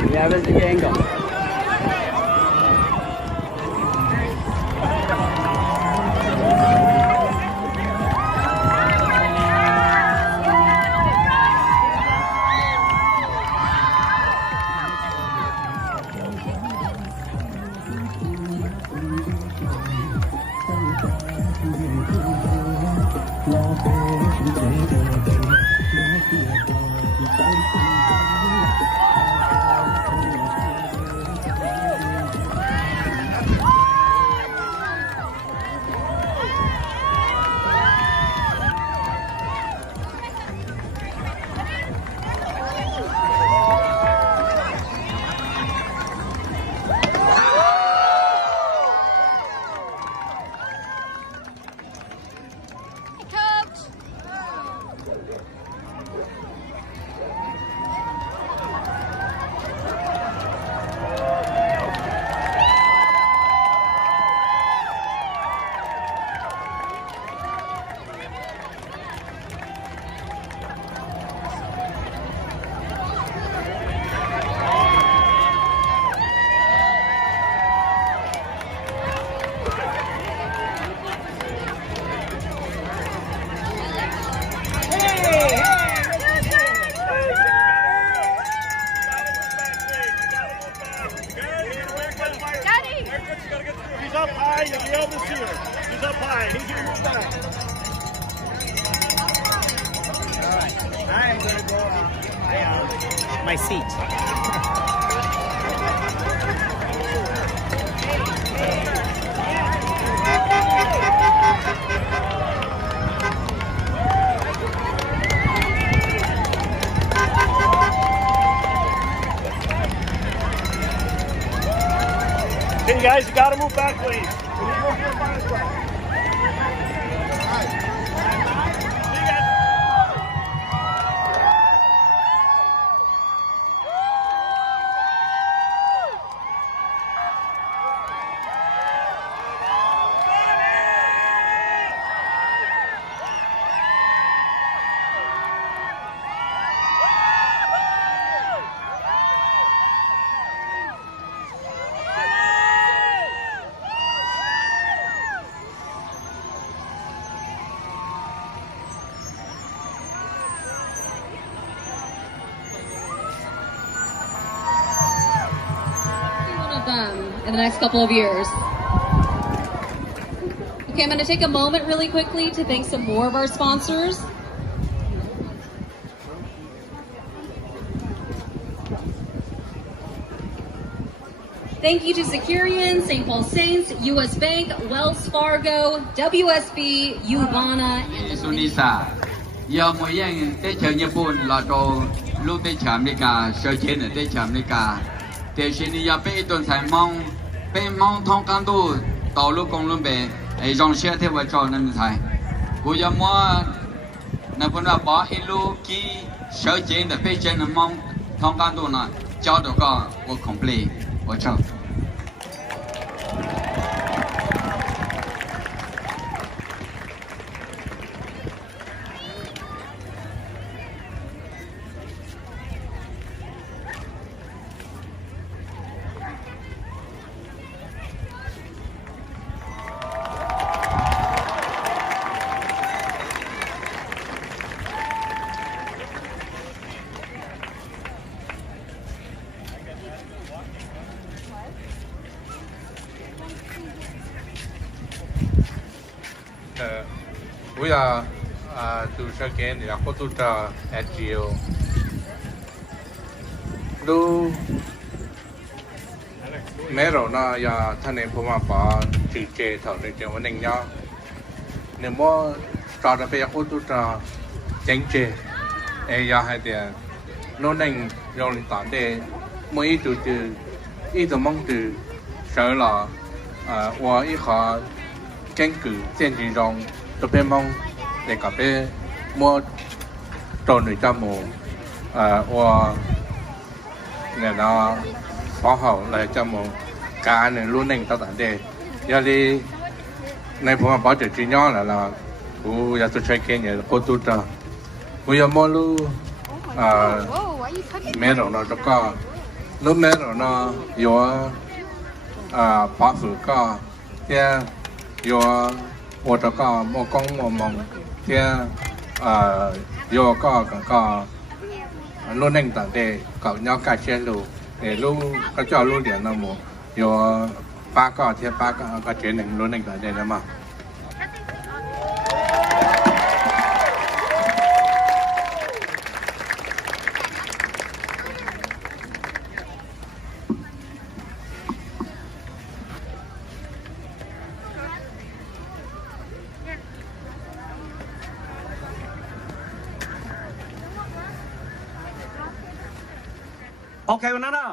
Yeah, that's the angle. He's up high, you'll be able to see her. He's up high, he's gonna move back. Alright, I'm gonna go my seat. Hey guys, you gotta move back, please. In the next couple of years. Okay, I'm going to take a moment really quickly to thank some more of our sponsors. Thank you to Securian, St. Paul Saints, US Bank, Wells Fargo, WSB, Uvana, and Sunisa. Giờ mỗi ngày tới chờ Nhật Bản là đồ lúc tới chờ America, sở chiến ở tới chờ America. Để xin đi về tuần sai mong thông can tu tàu lúc công luôn về ai dòng xe theo vào trò nên thầy bây giờ mua nên phân ra bỏ ilu kí sở chiến để phê trên mong thông can tu này cho được có của complete vào trò we are to again the Akotuta NGO. Do mero na ya thane phoma pa chữ che thọ để cho mình nhau. Nếu mà trò đã phải Akotuta chánh che, ya hai tiền nó nên rồi tạm để mỗi từ từ ít từ mong từ sợ là và ít họ căn cứ trên thị trường tôi phải mong để cả bé mua trộn để cho mù và người nó phá hậu lại cho mù cá này luôn nên tao tận đây giờ đi này phụ mà bảo trợ chỉ nhỏ là cũng giờ tôi chơi cái này cô tôi cho bây giờ mua lu mẹ rồi nó có lúc mẹ rồi nó yo phá phử có thế yo ô tô có một con một mong thế yo có luôn anh tặng để cậu nhau cả chế lù để lúc có cho lúc điện nó một yo ba có thế ba có chế này luôn anh tặng để nó mà Ok,วันนั้น